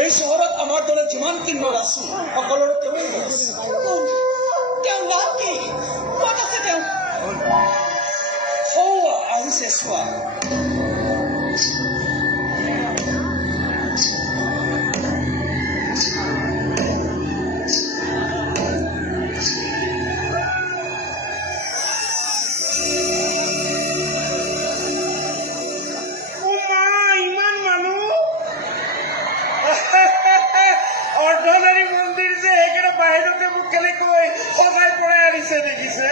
এই চহৰত আমাৰ দৰে যিমান কিন্নৰ আছো সকলোৰে তেওঁৱেই তেওঁ নাম কি? ক'ত আছে তেওঁ? সৌৱা আহিছে চোৱা। অৰ্ধনাৰী মন্দিৰ যে সেইকাৰণে বাহিৰতে মোক কেনেকৈ সজাই পৰাই আনিছে দেখিছে।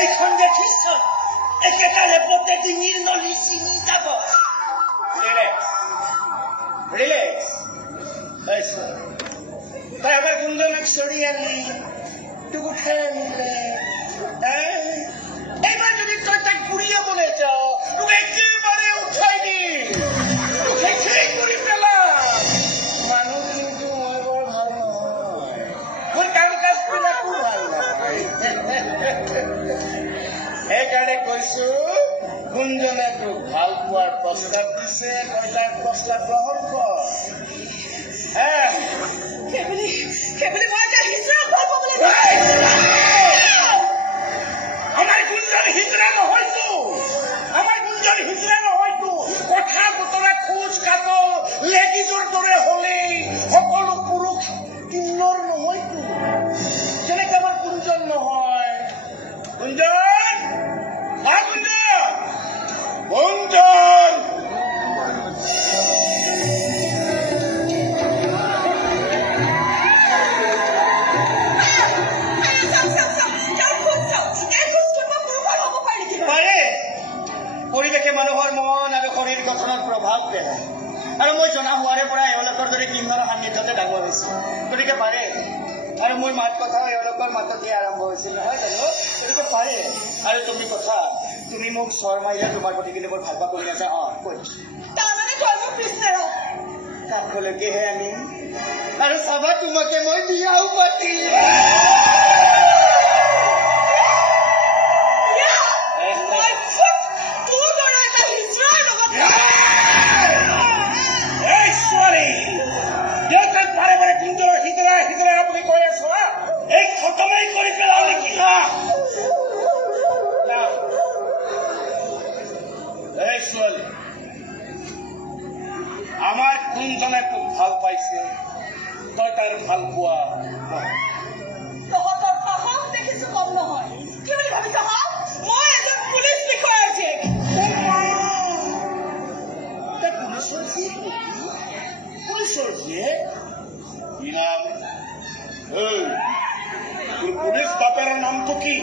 এইখন দেখিছ একেটাৰে প্ৰত্যেকদিন নিৰ্নলি চিনি যাব। ৰিলেক্স তাই আবার গুঞ্জনক সরিয়ে আনলি তোকে উঠে আনলে। এইবার যদি তুই তাই ঘুরিয়ে বলে যাও তোকে একেবারে উঠাইনি সেই করে পেলাম। মানুষ কিন্তু মই বৰ ভাল নহয়, মই কাম কাজ বিলাকো ভাল নহয়। সেইকাৰণে কৈছো গুঞ্জনে তোক ভাল পোৱাৰ প্ৰস্তাৱ দিছে, তই তাৰ প্ৰস্তাৱ গ্ৰহণ কৰ। আমাৰ গুঞ্জন হিজড়া নহয়তো, আমাৰ গুঞ্জন হিজড়া নহয়তো। কথা বতৰা খোজ কাটল লেডিজৰ দৰে হলেই সকলো পুৰুষ কিন্নৰ নহয়তো। যেনেকে আমাৰ গুঞ্জন নহয়। গুঞ্জন গুঞ্জন গুঞ্জন পৰিৱেশে মানুহৰ মন আৰু শৰীৰ গঠনত প্ৰভাৱ পেলায় আৰু মই জনা হোৱাৰে পৰা এওঁলোকৰ দৰে কিন্নৰ সান্নিধ্যতে ডাঙৰ হৈছো, গতিকে পাৰে। আৰু মোৰ মাত কথাও এওঁলোকৰ মাততে আৰম্ভ হৈছিল নহয় জানো, গতিকে পাৰে। আৰু তুমি কথা তুমি মোক চৰ মাৰিলে তোমাৰ প্ৰতি কিন্তু বৰ ভাল পা কৰি আছা। কাষলৈকেহে আনিম আৰু চাবা তোমাকে মই বিয়াও পাতি। আমাৰ গুঞ্জনে তোক ভাল পাইছে, তই তাৰ ভাল পোৱা তহঁতৰ সাহস দেখিছো কম নহয়। কি বুলি ভাবিছ? মই এজন পুলিচ বিষয়া জীয়েক। পুলিচৰ জীয়েক? কি নাম? তোৰ পুলিচ বাপেৰৰ নামটো কি?